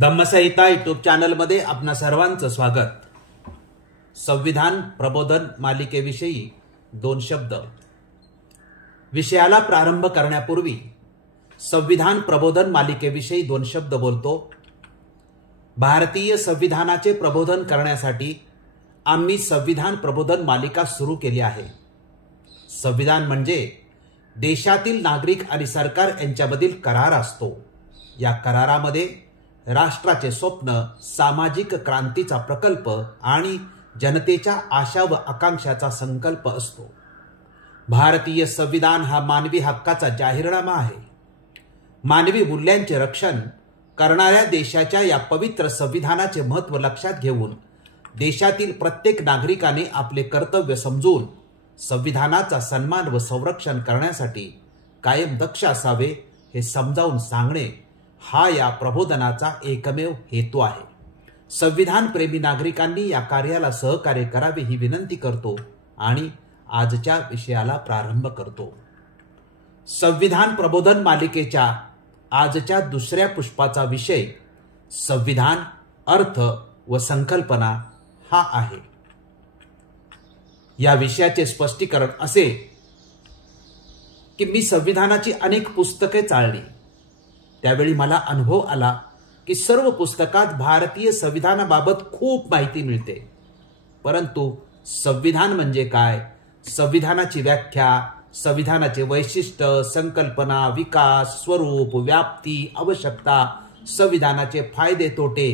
धम्मसंहिता YouTube चॅनलमध्ये आपणा सर्वांचं स्वागत। संविधान प्रबोधन मालिकेविषयी दोन शब्द। विषयाला प्रारंभ करण्यापूर्वी संविधान प्रबोधन मालिकेविषयी दोन शब्द बोलतो। भारतीय संविधानाचे प्रबोधन करण्यासाठी आम्ही संविधान प्रबोधन मालिका सुरू केली आहे। संविधान म्हणजे देशातील नागरिक आणि सरकार यांच्यामधील करार असतो। या करारामध्ये राष्ट्राचे स्वप्न, सामाजिक क्रांतीचा प्रकल्प आणि जनतेच्या आशा व आकांक्षाचा संकल्प असतो। भारतीय संविधान हा मानवी हक्काचा जाहीरनामा आहे। मानवी मूल्यांचे रक्षण करणाऱ्या देशाच्या या पवित्र संविधानाचे महत्त्व लक्षात घेऊन देशातील प्रत्येक नागरिकाने आपले कर्तव्य समजून संविधानाचा सन्मान व संरक्षण करण्यासाठी कायम दक्ष असावे हे समजावून सांगणे हा या प्रबोधनाचा एकमेव हेतू आहे। संविधान प्रेमी नागरिकांनी या कार्याला सहकार्य करावे ही विनंती करतो आणि आजच्या विषयाला प्रारंभ करतो। संविधान प्रबोधन मालिकेच्या आजच्या दुसऱ्या पुष्पाचा विषय संविधान, अर्थ व संकल्पना हा आहे। या विषयाचे स्पष्टीकरण असे की मी संविधानाची अनेक पुस्तके चाळली। त्यावेळी मला अनुभव आला की सर्व पुस्तकात भारतीय संविधानाबाबत खूप माहिती मिळते, परंतु संविधान म्हणजे काय, संविधानाची व्याख्या, संविधानाचे वैशिष्ट्य, संकल्पना, विकास, स्वरूप, व्याप्ती, आवश्यकता, संविधानाचे फायदे तोटे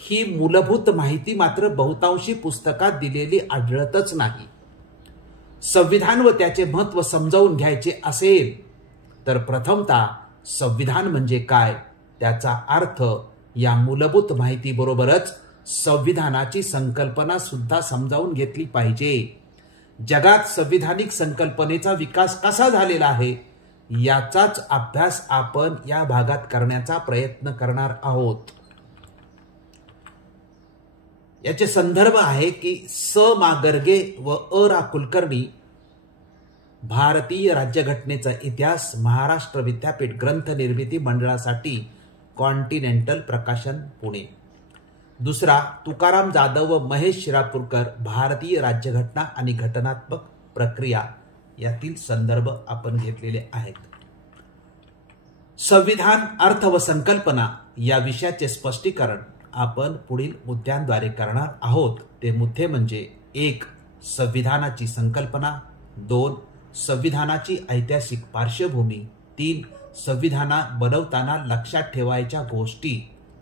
ही मूलभूत माहिती मात्र बहुतांशी पुस्तकात दिलेली आढळतच नाही। संविधान व त्याचे महत्त्व समजावून घ्यायचे असेल तर प्रथमतः संविधान म्हणजे काय, त्याचा अर्थ, या मूलभूत माहिती बरोबरच संविधानाची संकल्पना सुद्धा समजावून घेतली पाहिजे। जगात संविधानिक संकल्पनेचा विकास कसा झालेला आहे याचाच अभ्यास आपण या भागात करण्याचा प्रयत्न करणार आहोत। याचे संदर्भ आहे की स मा गर्गे व अ रा कुलकर्णी, भारतीय राज्यघटनेचा इतिहास, महाराष्ट्र विद्यापीठ ग्रंथ निर्मिती मंडळासाठी, कॉन्टिनेंटल प्रकाशन, पुणे। दुसरा तुकाराम जाधव व महेश शिरापूरकर, भारतीय राज्यघटना आणि घटनात्मक प्रक्रिया, यातील संदर्भ आपण घेतलेले आहेत। संविधान, अर्थ व संकल्पना या विषयाचे स्पष्टीकरण आपण पुढील मुद्द्यांद्वारे करणार आहोत। ते मुद्दे म्हणजे 1. संविधानाची संकल्पना, 2. संविधानाची ऐतिहासिक पार्श्वभूमी, 3. संविधान बनवताना लक्षात ठेवायच्या गोष्टी,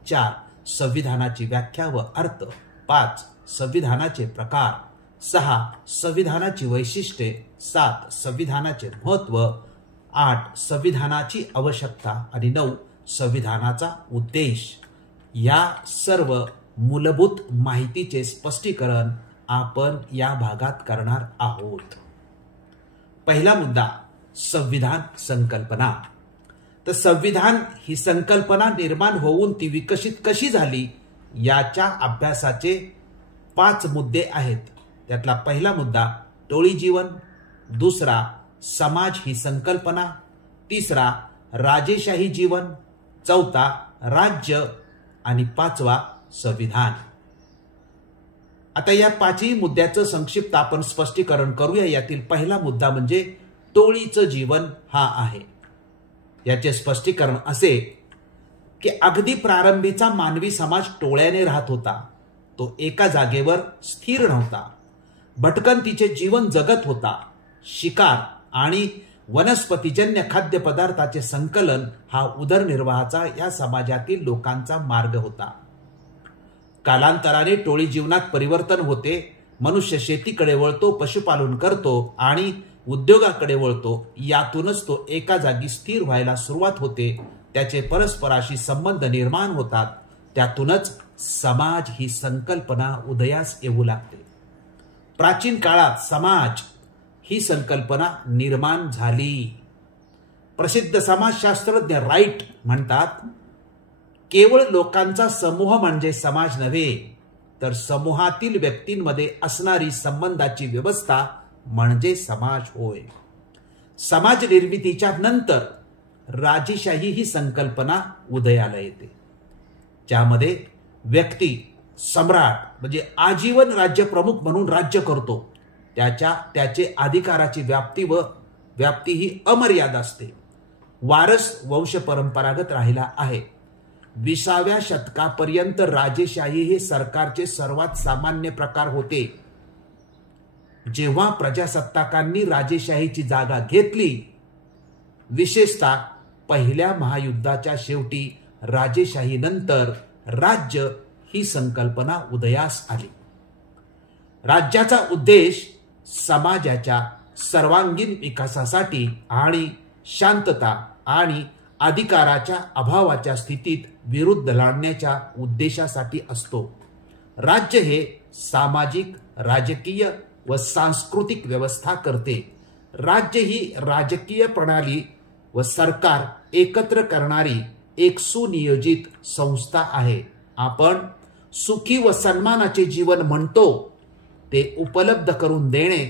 4. संविधानाची व्याख्या व अर्थ, 5. संविधानाचे प्रकार, 6. संविधानाची वैशिष्ट्ये, 7. संविधानाचे महत्त्व, 8. संविधानाची आवश्यकता आणि 9. संविधानाचा उद्देश। या सर्व मूलभूत माहितीचे स्पष्टीकरण आपण या भागात करणार आहोत। पहिला मुद्दा, संविधान संकल्पना। तर संविधान ही संकल्पना निर्माण होऊन ती विकसित कशी झाली याच्या अभ्यासाचे 5 मुद्दे आहेत। त्यातला पहिला मुद्दा टोळी जीवन, दुसरा समाज ही संकल्पना, तिसरा राजेशाही जीवन, चौथा राज्य आणि 5वा संविधान। आता या 5ही मुद्द्याचं संक्षिप्त आपण स्पष्टीकरण करूया। यातील पहिला मुद्दा म्हणजे टोळीचं जीवन हा आहे। याचे स्पष्टीकरण असे की अगदी प्रारंभीचा मानवी समाज टोळ्याने राहत होता। तो एका जागेवर स्थिर नव्हता, भटकंतीचे जीवन जगत होता। शिकार आणि वनस्पतीजन्य खाद्यपदार्थाचे संकलन हा उदरनिर्वाहाचा या समाजातील लोकांचा मार्ग होता। कालांतराने टोळी जीवनात परिवर्तन होते। मनुष्य शेतीकडे वळतो, पशुपालन करतो आणि उद्योगाकडे वळतो। यातूनच तो एका जागी स्थिर व्हायला सुरुवात होते, त्याचे परस्पराशी संबंध निर्माण होतात। त्यातूनच समाज ही संकल्पना उदयास येऊ लागते। प्राचीन काळात समाज ही संकल्पना निर्माण झाली। प्रसिद्ध समाजशास्त्रज्ञ राईट म्हणतात, केवळ लोकांचा समूह म्हणजे समाज नव्हे, तर समूहातील व्यक्तींमध्ये असणारी संबंधाची व्यवस्था म्हणजे समाज होय। समाज निर्मितीच्या नंतर राजेशाही ही संकल्पना उदयाला येते। ज्यामध्ये व्यक्ती सम्राट म्हणजे आजीवन राज्य प्रमुख म्हणून राज्य करतो, त्याचे अधिकाराची व्याप्ती ही अमर्याद असते. वारस वंश परंपरागत राहिला आहे. 20व्या शतकापर्यंत राजेशाही हे सरकारचे सर्वात सामान्य प्रकार होते. जेव्हा प्रजासत्ताकांनी राजेशाहीची जागा घेतली, विशेषतः पहिल्या महायुद्धाच्या शेवटी राजेशाहीनंतर राज्य ही संकल्पना उदयास आली. राज्याचा उद्देश समाजाच्या सर्वांगीण विकासासाठी आणि शांतता आणि अधिकाराच्या अभावाच्या स्थितीत विरुद्ध लढण्याच्या उद्देशासाठी असतो. राज्य हे सामाजिक, राजकीय व सांस्कृतिक व्यवस्था करते. राज्य ही राजकीय प्रणाली व सरकार एकत्र करणारी एक सुनियोजित संस्था आहे. आपण सुखी व सन्मानाचे जीवन म्हणतो ते उपलब्ध करून देणे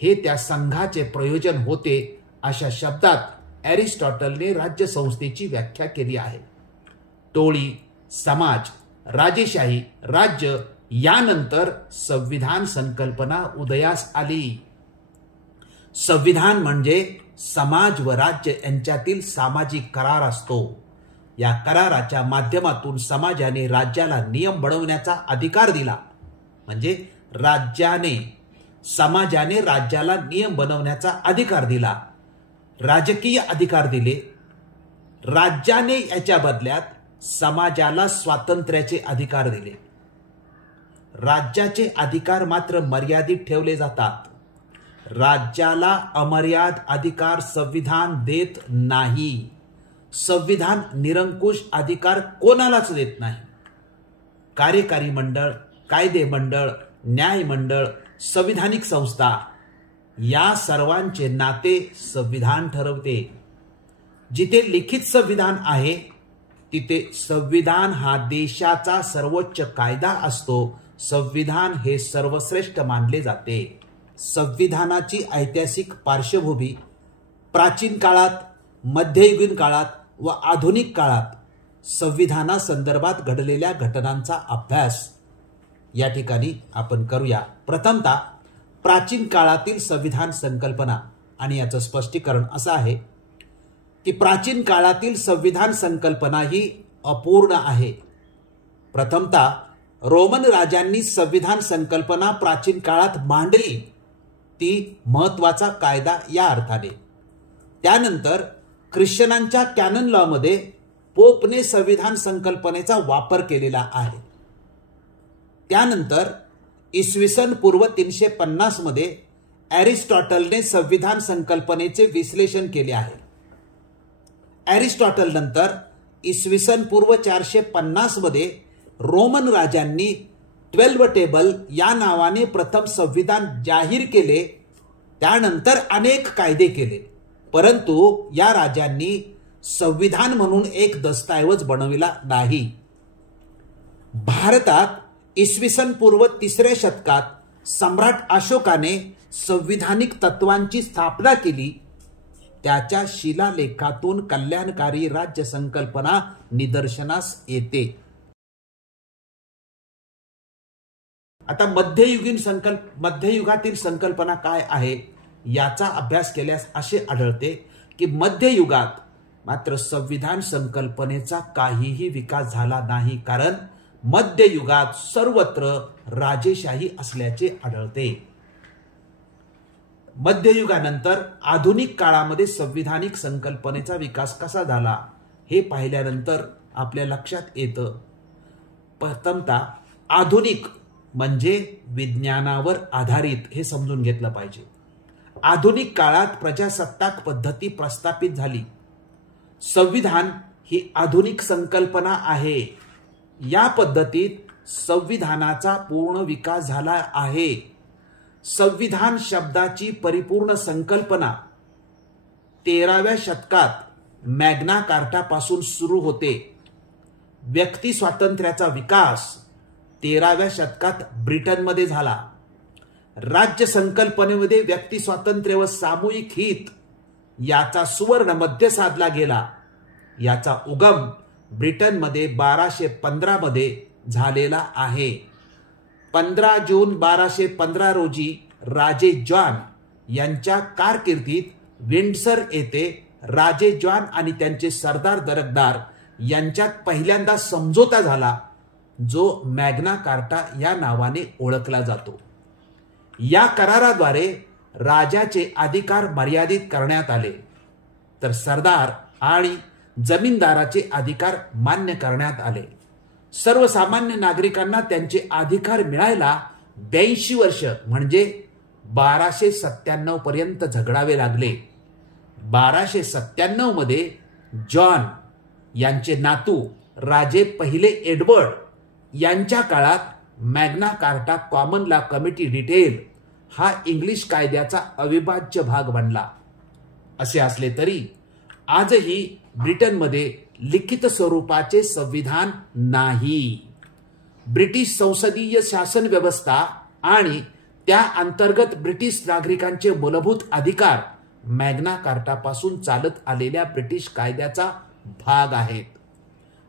हे त्या संघाचे प्रयोजन होते. अशा शब्दात एरिस्टॉटलने राज्य संस्थेची व्याख्या केली आहे. टोळी, समाज, राजेशाही, राज्य यानंतर संविधान संकल्पना उदयास आली. संविधान म्हणजे समाज व राज्य यांच्यातील सामाजिक करार असतो. या कराराच्या माध्यमातून समाजाने राज्याला नियम बनवण्याचा अधिकार दिला. म्हणजे समाजाने राज्याला नियम बनवण्याचा अधिकार दिला, राजकीय अधिकार दिले. राज्याने याच्या बदल्यात समाजाला स्वातंत्र्याचे अधिकार दिले. राज्याचे अधिकार मात्र मर्यादित ठेवले जातात. राज्याला अमर्याद अधिकार संविधान देत नाही. संविधान निरंकुश अधिकार कोणालाच देत नाही. कार्यकारी मंडळ, कायदे मंडळ, न्याय मंडळ, संविधानिक संस्था या सर्वांचे नाते संविधान ठरवते. जिथे लिखित संविधान आहे तिथे संविधान हा देशाचा सर्वोच्च कायदा असतो. संविधान हे सर्वश्रेष्ठ मानले जाते. संविधानाची ऐतिहासिक पार्श्वभूमी प्राचीन काळात, मध्ययुगीन काळात व आधुनिक काळात संविधानासंदर्भात घडलेल्या घटनांचा अभ्यास या ठिकाणी आपण करूया. प्रथमतः प्राचीन काळातील संविधान संकल्पना आणि याचं स्पष्टीकरण असं आहे की प्राचीन काळातील संविधान संकल्पना ही अपूर्ण आहे. प्रथमतः रोमन राजांनी संविधान संकल्पना प्राचीन काळात मांडली, ती महत्वाचा कायदा या अर्थाने. त्यानंतर ख्रिश्चनांच्या कॅनन लॉ मध्ये पोपने संविधान संकल्पनेचा वापर केलेला आहे. त्यानंतर इसवी सन पूर्व 350 मध्ये एरिस्टॉटलने संविधान संकल्पनेचे विश्लेषण केले आहे. एरिस्टॉटल नंतर इसवी सन पूर्व 450 मध्ये रोमन राजांनी 12 टेबल या नावाने प्रथम संविधान जाहीर केले. त्यानंतर अनेक कायदे केले, परंतु या राजांनी संविधान म्हणून एक दस्तऐवज बनविला नाही. भारतात इसवी सन पूर्व 3ऱ्या शतकात सम्राट अशोकाने संविधानिक तत्वांची स्थापना केली. त्याच्या शिलालेखातून कल्याणकारी राज्य संकल्पना निदर्शनास येते. आता मध्ययुगातील संकल्पना काय आहे याचा अभ्यास केल्यास असे आढळते की मध्ययुगात मात्र संविधान संकल्पनेचा काहीही विकास झाला नाही, कारण मध्ययुगात सर्वत्र राजेशाही असल्याचे आढळते. मध्ययुगानंतर आधुनिक काळामध्ये संविधानिक संकल्पनेचा विकास कसा झाला हे पाहिल्यानंतर आपल्या लक्षात येतं. प्रथमतः आधुनिक म्हणजे विज्ञानावर आधारित हे समजून घेतलं पाहिजे. आधुनिक काळात प्रजासत्ताक पद्धती प्रस्थापित झाली. संविधान ही आधुनिक संकल्पना आहे. या पद्धतीत संविधानाचा पूर्ण विकास झाला आहे. संविधान शब्दाची परिपूर्ण संकल्पना 13व्या शतकात मॅग्ना कार्टापासून सुरू होते. व्यक्ती स्वातंत्र्याचा विकास 13व्या शतकात ब्रिटनमध्ये झाला. राज्य संकल्पनेमध्ये व्यक्ती स्वातंत्र्य व सामूहिक हित याचा सुवर्ण मध्य साधला गेला. याचा उगम ब्रिटनमध्ये 1215 मध्ये झालेला आहे. 15 जून 1215 रोजी राजे जॉन यांच्या कारकिर्दीत विंडसर येथे राजे जॉन आणि त्यांचे सरदार दरकदार यांच्यात पहिल्यांदा समझोता झाला, जो मॅग्ना कार्टा या नावाने ओळखला जातो. या कराराद्वारे राजाचे अधिकार मर्यादित करण्यात आले, तर सरदार आणि जमीनदाराचे अधिकार मान्य करण्यात आले. सर्वसामान्य नागरिकांना त्यांचे अधिकार मिळायला 82 वर्ष म्हणजे 1297 पर्यंत झगडावे लागले. 1297 मध्ये जॉन यांचे नातू राजे पहिले एडवर्ड यांच्या काळात Magna carta common law committee detail हा इंग्लिश कायद्याचा अविभाज्य भाग बनला. असे असले तरी आजही ब्रिटनमध्ये लिखित स्वरूपाचे संविधान नाही. ब्रिटिश संसदीय शासन व्यवस्था आणि त्या अंतर्गत ब्रिटिश नागरिकांचे मूलभूत अधिकार मॅग्ना कार्टापासून चालत आलेल्या ब्रिटिश कायद्याचा भाग आहेत.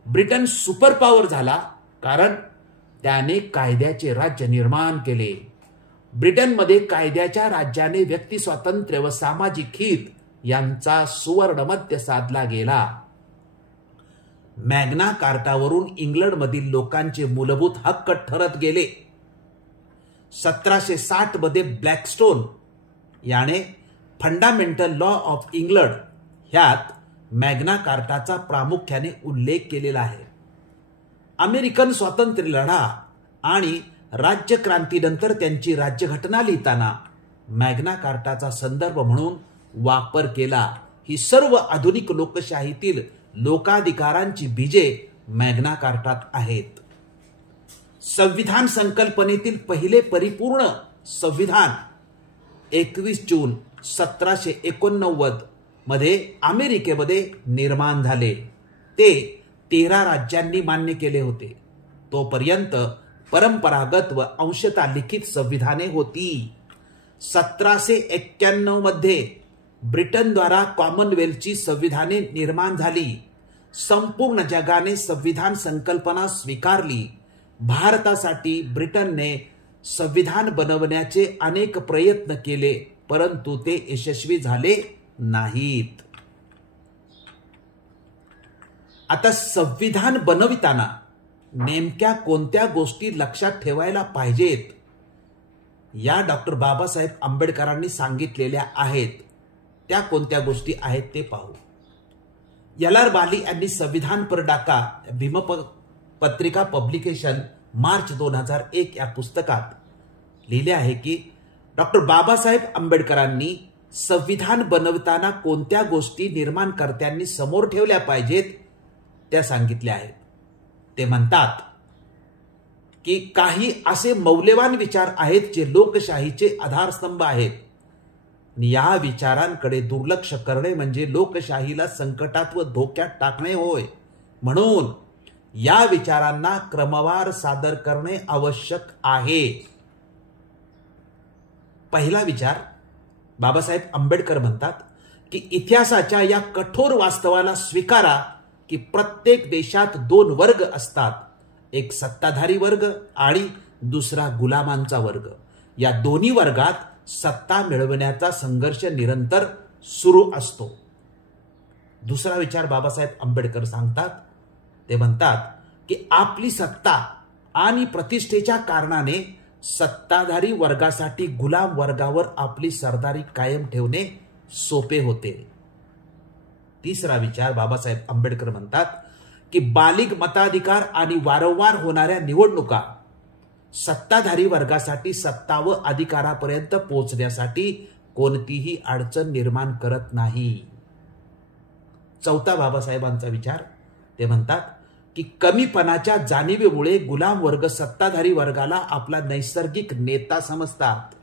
ब्रिटन सुपर पॉवर झाला कारण त्याने कायद्याचे राज्य निर्माण केले. ब्रिटनमध्ये कायद्याच्या राज्याने व्यक्ती स्वातंत्र्य व सामाजिक हित यांचा सुवर्ण मध्य साधला गेला. मॅग्ना कार्टावरून इंग्लंडमधील लोकांचे मूलभूत हक्क ठरत गेले. 1760 मध्ये ब्लॅकस्टोन याने फंडामेंटल लॉ ऑफ इंग्लंड ह्यात मॅग्ना कार्टाचा प्रामुख्याने उल्लेख केलेला आहे. अमेरिकन स्वातंत्र्य लढा आणि राज्यक्रांतीनंतर त्यांची राज्यघटना लिहिताना मॅग्ना कार्टाचा संदर्भ म्हणून वापर केला. ही सर्व आधुनिक लोकशाहीतील लोकाधिकारांची बीजे मॅग्ना कार्टात आहेत. संविधान संकल्पनेतील पहिले परिपूर्ण संविधान 21 जून 1789 मध्ये अमेरिकेमध्ये निर्माण झाले. ते 13 राज्यांनी मान्य केले होते. तोपर्यंत परंपरागत व अंशतः लिखित संविधाने होती. 1791 मध्ये ब्रिटनद्वारा कॉमनवेल्थची संविधाने निर्माण झाली. संपूर्ण जगाने संविधान संकल्पना स्वीकारली. भारतासाठी ब्रिटनने संविधान बनवण्याचे अनेक प्रयत्न केले, परंतु ते यशस्वी झाले नाहीत. आता संविधान बनविताना नेमक्या कोणत्या गोष्टी लक्षात ठेवायला पाहिजेत या डॉक्टर बाबासाहेब आंबेडकरांनी सांगितलेल्या आहेत. त्या कोणत्या गोष्टी आहेत ते पाहू. एल.आर. बाली यांनी संविधान पर डाका भीमपत्रिका पब्लिकेशन मार्च 2001 या पुस्तकात लिहिले आहे की डॉक्टर बाबासाहेब आंबेडकरांनी संविधान बनवताना कोणत्या गोष्टी निर्माणकर्त्यांनी समोर ठेवल्या पाहिजेत त्या सांगितल्या आहेत. ते म्हणतात की काही असे मौल्यवान विचार आहेत जे लोकशाहीचे आधारस्तंभ आहेत. या विचारांकडे दुर्लक्ष करणे म्हणजे लोकशाहीला संकटात व धोक्यात टाकणे होय. म्हणून या विचारांना क्रमवार सादर करणे आवश्यक आहे. पहिला विचार बाबासाहेब आंबेडकर म्हणतात की इतिहासाच्या या कठोर वास्तवाला स्वीकारा की प्रत्येक देशात 2 वर्ग असतात. एक सत्ताधारी वर्ग आणि दुसरा गुलामांचा वर्ग. या दोन्ही वर्गात सत्ता मिळवण्याचा संघर्ष निरंतर सुरू असतो. दुसरा विचार बाबासाहेब आंबेडकर सांगतात. ते म्हणतात की आपली सत्ता आणि प्रतिष्ठेच्या कारणाने सत्ताधारी वर्गासाठी गुलाम वर्गावर आपली सरदारी कायम ठेवणे सोपे होते. तिसरा विचार बाबासाहेब आंबेडकर म्हणतात की बालिग मताधिकार आणि वारंवार होणाऱ्या निवडणुका सत्ताधारी वर्गासाठी सत्ता व अधिकारापर्यंत पोहोचण्यासाठी कोणतीही अडचण निर्माण करत नाही. चौथा बाबासाहेबांचा विचार ते म्हणतात की कमीपणाच्या जाणीवेमुळे गुलाम वर्ग सत्ताधारी वर्गाला आपला नैसर्गिक नेता समजतात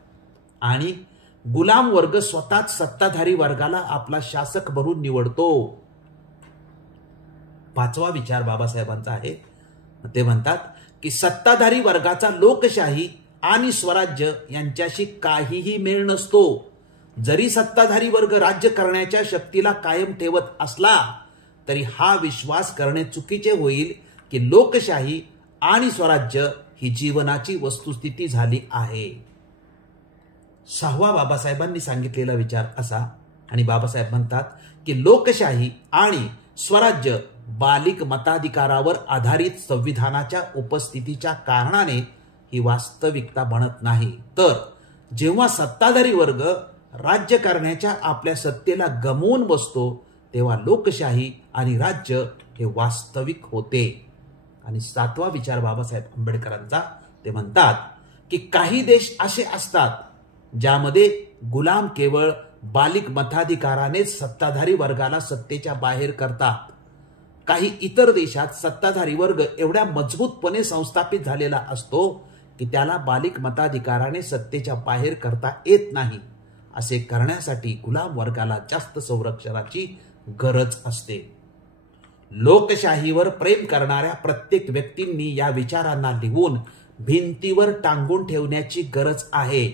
आणि गुलाम वर्ग स्वतःच सत्ताधारी वर्गाला आपला शासक बनवून निवडतो. पाचवा विचार बाबासाहेबांचा आहे. ते म्हणतात की सत्ताधारी वर्गाचा लोकशाही आणि स्वराज्य यांच्याशी काहीही मेळ नसतो. जरी सत्ताधारी वर्ग राज्य करण्याच्या शक्तीला कायम ठेवत असला तरी हा विश्वास करणे चुकीचे होईल की लोकशाही आणि स्वराज्य ही जीवनाची वस्तुस्थिती झाली आहे. 6वा बाबासाहेबांनी सांगितलेला विचार असा, आणि बाबासाहेब म्हणतात की लोकशाही आणि स्वराज्य बालिक मताधिकारावर आधारित संविधानाच्या उपस्थितीच्या कारणाने ही वास्तविकता बनत नाही, तर जेव्हा सत्ताधारी वर्ग राज्य करण्याच्या आपल्या सत्तेला गमावून बसतो तेव्हा लोकशाही आणि राज्य हे वास्तविक होते. आणि 7वा विचार बाबासाहेब आंबेडकरांचा, ते म्हणतात की काही देश असे असतात ज्यामध्ये गुलाम केवळ बालिक मताधिकारानेच सत्ताधारी वर्गाला सत्तेच्या बाहेर करतात. काही इतर देशात सत्ताधारी वर्ग एवढ्या मजबूतपणे संस्थापित झालेला असतो की त्याला बालिक मताधिकाराने सत्तेच्या बाहेर करता येत नाही. असे करण्यासाठी गुलाम वर्गाला जास्त संरक्षणाची गरज असते. लोकशाहीवर प्रेम करणाऱ्या प्रत्येक व्यक्तींनी या विचारांना लिहून भिंतीवर टांगून ठेवण्याची गरज आहे.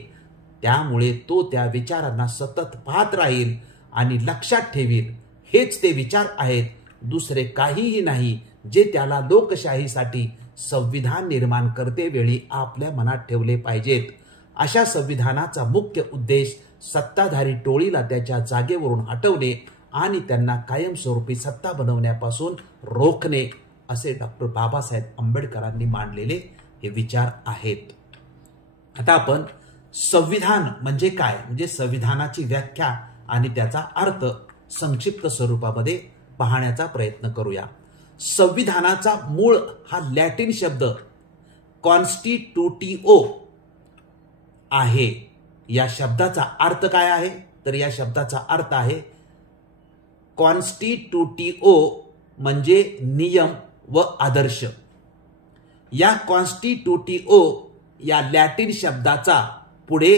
त्यामुळे तो त्या विचारांना सतत पाहत राहील आणि लक्षात ठेवील. हेच ते विचार आहेत, दुसरे काहीही नाही, जे त्याला लोकशाहीसाठी संविधान निर्माण करते वेळी आपल्या मनात ठेवले पाहिजेत. अशा संविधानाचा मुख्य उद्देश सत्ताधारी टोळीला त्याच्या जागेवरून हटवणे आणि त्यांना कायमस्वरूपी सत्ता बनवण्यापासून रोखणे, असे डॉक्टर बाबासाहेब आंबेडकरांनी मांडलेले हे विचार आहेत. आता आपण संविधान म्हणजे काय, म्हणजे संविधानाची व्याख्या आणि त्याचा अर्थ संक्षिप्त स्वरूपामध्ये पाहण्याचा प्रयत्न करूया. संविधानाचा मूळ हा लॅटिन शब्द कॉन्स्टिट्यूटिओ आहे. या शब्दाचा अर्थ काय आहे, तर या शब्दाचा अर्थ आहे कॉन्स्टिट्यूटिओ म्हणजे नियम व आदर्श. या कॉन्स्टिट्यूटिओ या लॅटिन शब्दाचा पुढे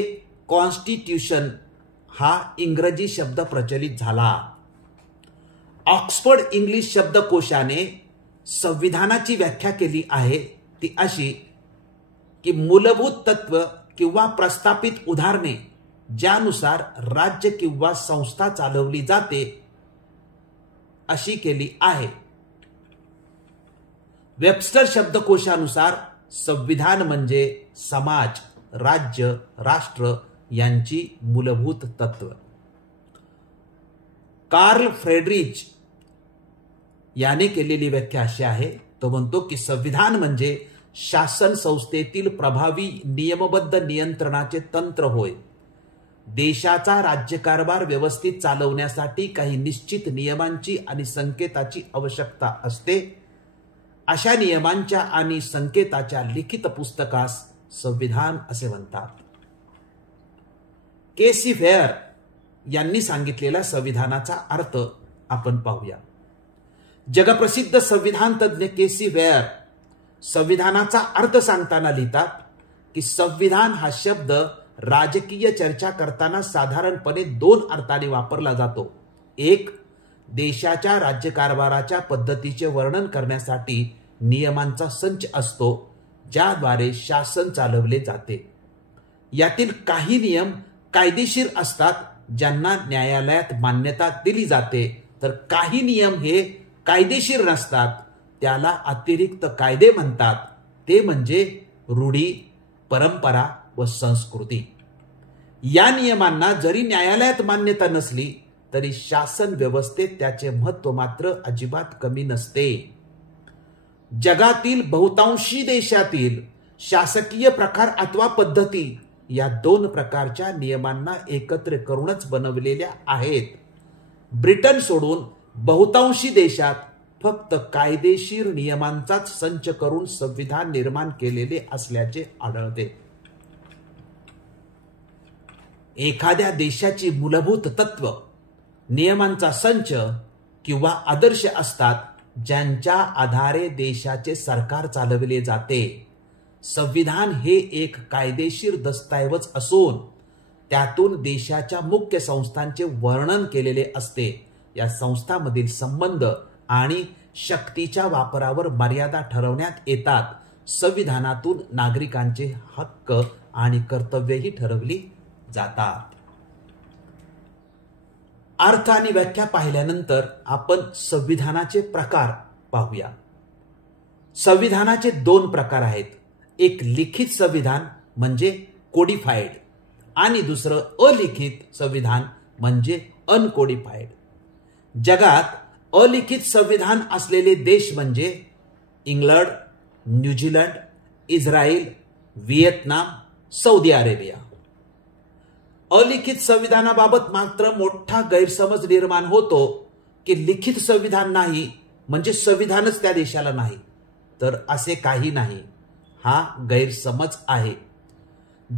कॉन्स्टिट्यूशन हा इंग्रजी शब्द प्रचलित झाला. ऑक्सफर्ड इंग्लिश शब्दकोशाने संविधानाची व्याख्या केली आहे ती अशी की मूलभूत तत्व किंवा प्रस्थापित उदाहरणे ज्यानुसार राज्य किंवा संस्था चालवली जाते अशी केली आहे. वेबस्टर शब्दकोशानुसार संविधान म्हणजे समाज, राज्य, राष्ट्र यांची मूलभूत तत्व. कार्ल फ्रेडरिच याने केलेली व्याख्या अशी आहे, तो म्हणतो की संविधान म्हणजे शासन संस्थेतील प्रभावी नियमबद्ध नियंत्रणाचे तंत्र होय. देशाचा राज्यकारभार व्यवस्थित चालवण्यासाठी काही निश्चित नियमांची आणि संकेताची आवश्यकता असते. अशा नियमांच्या आणि संकेताच्या लिखित पुस्तकास संविधान असे म्हणतात. केसी फेअर यांनी सांगितलेला संविधानाचा अर्थ आपण पाहूया. जगप्रसिद्ध संविधान तज्ञ केसी फेअर संविधानाचा अर्थ सांगताना लिहितात की संविधान हा शब्द राजकीय चर्चा करताना साधारणपणे 2 अर्थाने वापरला जातो. एक, देशाच्या राज्यकारभाराच्या पद्धतीचे वर्णन करण्यासाठी नियमांचा संच असतो ज्याद्वारे शासन चालवले जाते. यातील काही नियम कायदेशीर असतात ज्यांना न्यायालयात मान्यता दिली जाते, तर काही नियम हे कायदेशीर नसतात, त्याला अतिरिक्त कायदे म्हणतात. ते म्हणजे रूढी, परंपरा व संस्कृती. या नियमांना जरी न्यायालयात मान्यता नसली तरी शासन व्यवस्थेत त्याचे महत्त्व मात्र अजिबात कमी नसते. जगातील बहुतांशी देशातील शासकीय प्रकार अथवा पद्धती या 2 प्रकारच्या नियमांना एकत्र करूनच बनवलेल्या आहेत. ब्रिटन सोडून बहुतांशी देशात फक्त कायदेशीर नियमांचाच संच करून संविधान निर्माण केलेले असल्याचे आढळते. एखाद्या देशाची मूलभूत तत्व नियमांचा संच किंवा आदर्श असतात ज्यांच्या आधारे देशाचे सरकार चालविले जाते. संविधान हे एक कायदेशीर दस्तऐवज असून त्यातून देशाच्या मुख्य संस्थांचे वर्णन केलेले असते. या संस्थांमधील संबंध आणि शक्तीच्या वापरावर मर्यादा ठरवण्यात येतात. संविधानातून नागरिकांचे हक्क आणि कर्तव्यही ठरवली जातात. अर्थ आणि व्याख्या पाहिल्यानंतर आपण संविधानाचे प्रकार पाहूया. संविधानाचे दोन प्रकार आहेत. एक लिखित संविधान म्हणजे कोडिफाईड आणि दुसरं अलिखित संविधान म्हणजे अनकोडिफाईड. जगात अलिखित संविधान असलेले देश म्हणजे England, New Zealand, Israel, Vietnam, Saudi Arabia. अलिखित संविधानाबाबत मात्र मोठा गैरसमज निर्माण होतो की लिखित संविधान नाही म्हणजे संविधानच त्या देशाला नाही. तर असे काही नाही. हा गैरसमज आहे.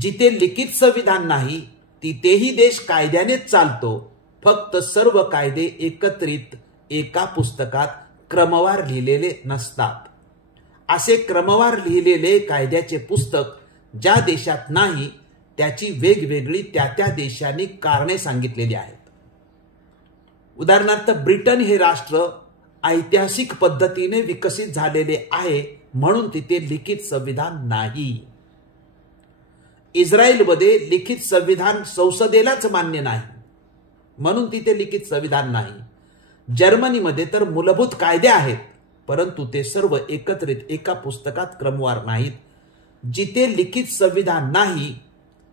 जिथे लिखित संविधान नाही तिथेही देश कायद्यानेच चालतो. फक्त सर्व कायदे एकत्रित एका पुस्तकात क्रमवार लिहिलेले नसतात. असे क्रमवार लिहिलेले कायद्याचे पुस्तक ज्या देशात नाही त्याची वेगवेगळी त्या देशांनी कारणे सांगितलेली आहेत. उदाहरणार्थ ब्रिटन हे राष्ट्र ऐतिहासिक पद्धतीने विकसित झालेले आहे म्हणून तिथे लिखित संविधान नाही. इस्रायलमध्ये लिखित संविधान संसदेलाच मान्य नाही म्हणून तिथे लिखित संविधान नाही. जर्मनीमध्ये तर मूलभूत कायदे आहेत परंतु ते सर्व एकत्रित एका पुस्तकात क्रमवार नाहीत. जिथे लिखित संविधान नाही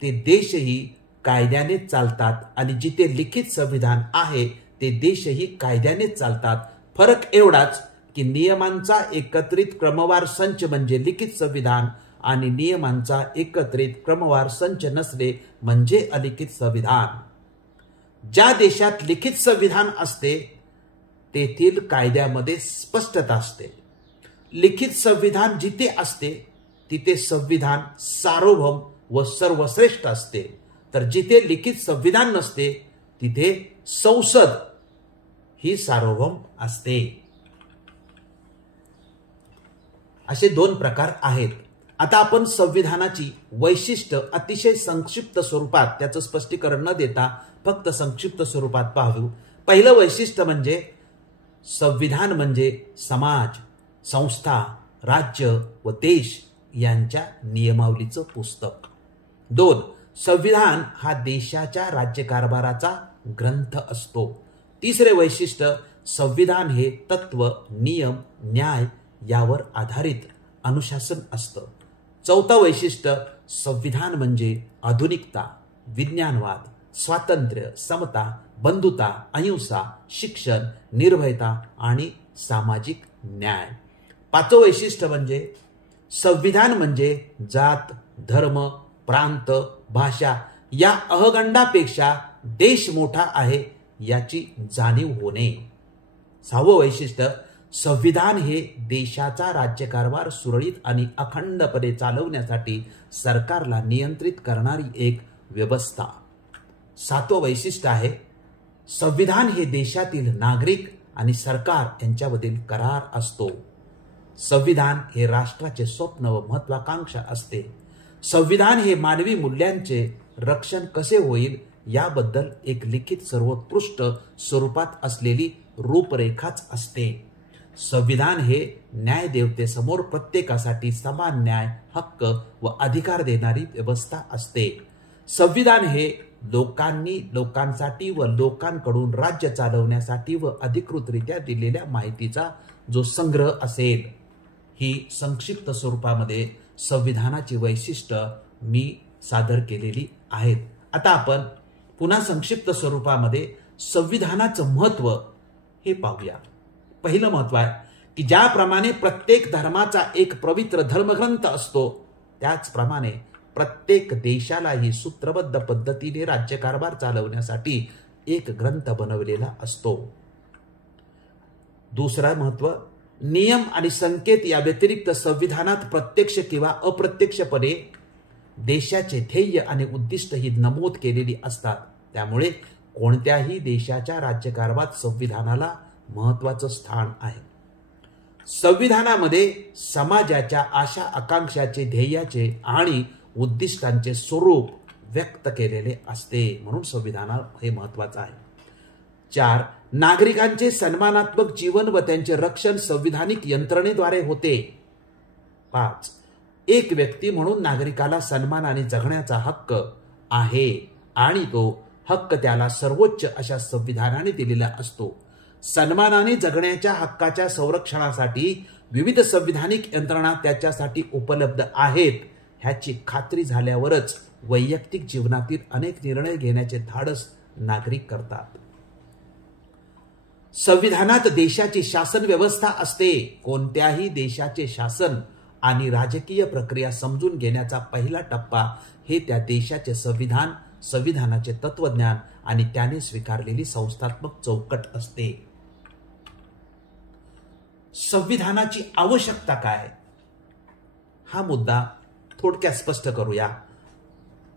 ते देशही कायद्यानेच चालतात आणि जिथे लिखित संविधान आहे ते देशही कायद्यानेच चालतात. फरक एवढाच की नियमांचा एकत्रित क्रमवार संच म्हणजे लिखित संविधान आणि नियमांचा एकत्रित क्रमवार संच नसले म्हणजे अलिखित संविधान. ज्या देशात लिखित संविधान असते तेथील कायद्यामध्ये स्पष्टता असते. लिखित संविधान जिथे असते तिथे संविधान सार्वभौम व सर्वश्रेष्ठ असते. तर जिथे लिखित संविधान नसते तिथे संसद ही सार्वभौम असते. असे दोन प्रकार आहेत. आता आपण संविधानाची वैशिष्ट्य अतिशय संक्षिप्त स्वरूपात त्याचं स्पष्टीकरण न देता फक्त संक्षिप्त स्वरूपात पाहू. पहिलं वैशिष्ट्य म्हणजे संविधान म्हणजे समाज, संस्था, राज्य व देश यांच्या नियमावलीचं पुस्तक. 2. संविधान हा देशाच्या राज्यकारभाराचा ग्रंथ असतो. तिसरे वैशिष्ट्य संविधान हे तत्व, नियम, न्याय यावर आधारित अनुशासन असतं. चौथं वैशिष्ट्य संविधान म्हणजे आधुनिकता, विज्ञानवाद, स्वातंत्र्य, समता, बंधुता, अहिंसा, शिक्षण, निर्भयता आणि सामाजिक न्याय. पाचवं वैशिष्ट्य म्हणजे संविधान म्हणजे जात, धर्म, प्रांत, भाषा या अहगंडापेक्षा देश मोठा आहे याची जाणीव होणे. सहावं वैशिष्ट्य संविधान हे देशाचा राज्यकारभार सुरळीत आणि अखंडपणे चालवण्यासाठी सरकारला नियंत्रित करणारी एक व्यवस्था. सातवं वैशिष्ट्य आहे संविधान हे देशातील नागरिक आणि सरकार यांच्यामधील करार असतो. संविधान हे राष्ट्राचे स्वप्न व महत्वाकांक्षा असते. संविधान हे मानवी मूल्यांचे रक्षण कसे होईल याबद्दल एक लिखित सर्वोत्कृष्ट स्वरूपात असलेली रूपरेखाच असते. संविधान हे न्यायदेवतेसमोर प्रत्येकासाठी समान न्याय, हक्क व अधिकार देणारी व्यवस्था असते. संविधान हे लोकांनी लोकांसाठी व लोकांकडून राज्य चालवण्यासाठी व अधिकृतरित्या दिलेल्या माहितीचा जो संग्रह असेल. ही संक्षिप्त स्वरूपामध्ये संविधानाची वैशिष्ट्य मी सादर केलेली आहेत. आता आपण पुन्हा संक्षिप्त स्वरूपामध्ये संविधानाचं महत्व हे पाहूया. पहिलं महत्व आहे की ज्याप्रमाणे प्रत्येक धर्माचा एक पवित्र धर्मग्रंथ असतो त्याचप्रमाणे प्रत्येक देशालाही सूत्रबद्ध पद्धतीने राज्यकारभार चालवण्यासाठी एक ग्रंथ बनवलेला असतो. दुसरं महत्व नियम आणि संकेत या व्यतिरिक्त संविधानात प्रत्यक्ष किंवा अप्रत्यक्षपणे देशाचे ध्येय आणि उद्दिष्ट ही नमूद केलेली असतात. त्यामुळे कोणत्याही देशाच्या राज्यकारभारात संविधानाला महत्वाचं स्थान आहे. संविधानामध्ये समाजाच्या आशा आकांक्षाचे, ध्येयाचे आणि उद्दिष्टांचे स्वरूप व्यक्त केलेले असते म्हणून संविधान हे महत्वाचं आहे. 4. नागरिकांचे सन्मानात्मक जीवन व त्यांचे रक्षण संविधानिक यंत्रणेद्वारे होते. 5. एक व्यक्ती म्हणून नागरिकाला सन्मानाने जगण्याचा हक्क आहे आणि तो हक्क त्याला सर्वोच्च अशा संविधानाने दिलेला असतो. सन्मानाने जगण्याच्या हक्काच्या संरक्षणासाठी विविध संविधानिक यंत्रणा त्याच्यासाठी उपलब्ध आहेत ह्याची खात्री झाल्यावरच वैयक्तिक जीवनातील अनेक निर्णय घेण्याचे धाडस नागरिक करतात. संविधानात देशाची शासन व्यवस्था असते. कोणत्याही देशाचे शासन आणि राजकीय प्रक्रिया समजून घेण्याचा पहिला टप्पा हे त्या देशाचे संविधान, संविधानाचे तत्वज्ञान आणि त्याने स्वीकारलेली संस्थात्मक चौकट असते. संविधानाची आवश्यकता काय हा मुद्दा थोडक्यात स्पष्ट करूया.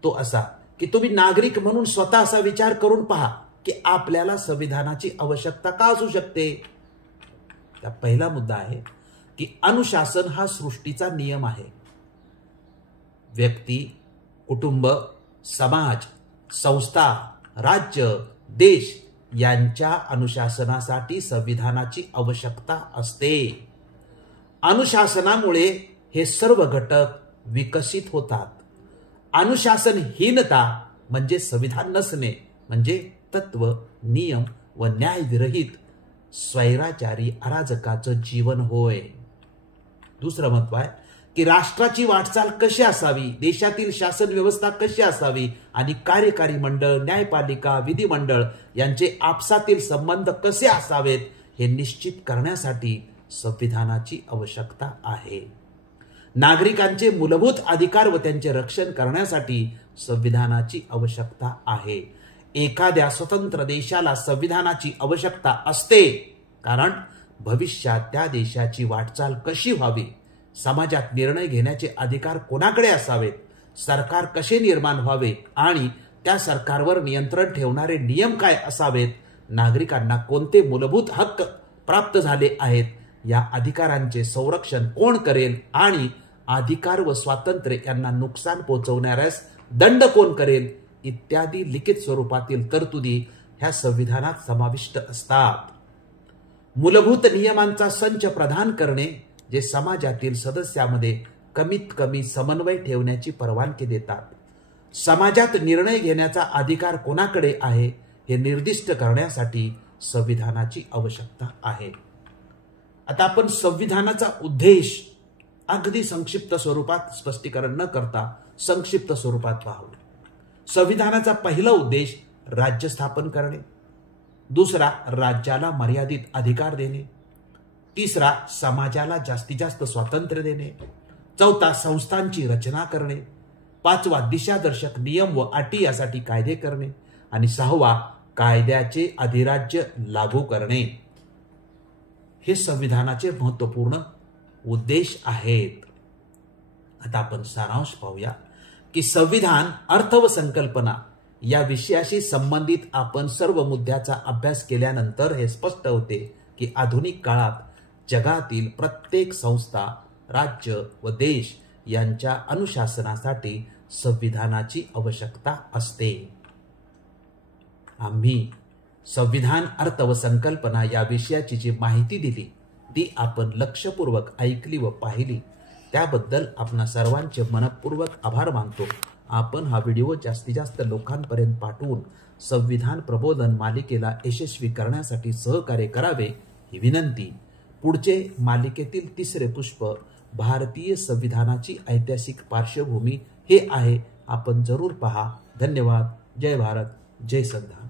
तो असा की तुम्ही नागरिक म्हणून स्वतः असा विचार करून पहा की आपल्याला संविधानाची आवश्यकता का असू शकते. त्या पहिला मुद्दा आहे की अनुशासन हा सृष्टीचा नियम आहे. व्यक्ती, कुटुंब, समाज, संस्था, राज्य, देश यांच्या अनुशासनासाठी संविधानाची आवश्यकता असते. अनुशासनामुळे हे सर्व घटक विकसित होतात. अनुशासनहीनता म्हणजे संविधान नसणे, म्हणजे तत्व, नियम व न्यायविरहित स्वैराचारी अराजकाचं जीवन होय. दुसरं महत्व आहे की राष्ट्राची वाटचाल कशी असावी, देशातील शासन व्यवस्था कशी असावी आणि कार्यकारी मंडळ, न्यायपालिका, विधिमंडळ यांचे आपसातील संबंध कसे असावेत हे निश्चित करण्यासाठी संविधानाची आवश्यकता आहे. नागरिकांचे मूलभूत अधिकार व त्यांचे रक्षण करण्यासाठी संविधानाची आवश्यकता आहे. एखाद्या स्वतंत्र देशाला संविधानाची आवश्यकता असते कारण भविष्यात त्या देशाची वाटचाल कशी व्हावी, समाजात निर्णय घेण्याचे अधिकार कोणाकडे असावेत, सरकार कसे निर्माण व्हावे आणि त्या सरकारवर नियंत्रण ठेवणारे नियम काय असावेत, नागरिकांना कोणते मूलभूत हक्क प्राप्त झाले आहेत, या अधिकारांचे संरक्षण कोण करेल आणि अधिकार व स्वातंत्र्य यांना नुकसान पोहोचवणाऱ्यास दंड कोण करेल इत्यादी लिखित स्वरूपातील तरतुदी ह्या संविधानात समाविष्ट असतात. मूलभूत नियमांचा संच प्रदान करणे जे समाजातील सदस्यामध्ये कमीत कमी समन्वय ठेवण्याची परवानगी देतात. समाजात निर्णय घेण्याचा अधिकार कोणाकडे आहे हे निर्दिष्ट करण्यासाठी संविधानाची आवश्यकता आहे. आता आपण संविधानाचा उद्देश अगदी संक्षिप्त स्वरूपात स्पष्टीकरण न करता संक्षिप्त स्वरूपात पाहू. संविधानाचा पहिला उद्देश राज्य स्थापन करणे, दुसरा राज्याला मर्यादित अधिकार देणे, तिसरा समाजाला जास्तीत जास्त स्वातंत्र्य देणे, चौथा संस्थांची रचना करणे, पाचवा दिशादर्शक नियम व अटी यासाठी कायदे करणे आणि सहावा कायद्याचे अधिराज्य लागू करणे. हे संविधानाचे महत्त्वपूर्ण उद्देश आहेत. आता आपण सारांश पाहूया की संविधान, अर्थ व संकल्पना या विषयाशी संबंधित आपण सर्व मुद्द्याचा अभ्यास केल्यानंतर हे स्पष्ट होते की आधुनिक काळात जगातील प्रत्येक संस्था, राज्य व देश यांच्या अनुशासनासाठी संविधानाची आवश्यकता असते. आम्ही संविधान, अर्थ व संकल्पना या विषयाची जी माहिती दिली ती आपण लक्षपूर्वक ऐकली व पाहिली त्याबद्दल आपणा सर्वांचे मनपूर्वक आभार मानतो. आपण हा व्हिडिओ जास्तीत जास्त लोकांपर्यंत पाठवून संविधान प्रबोधन मालिकेला यशस्वी करण्यासाठी सहकार्य करावे ही विनंती. पुढचे मालिकेतील तिसरे पुष्प भारतीय संविधानाची ऐतिहासिक पार्श्वभूमी हे आहे. आपण जरूर पहा. धन्यवाद. जय भारत, जय संविधान.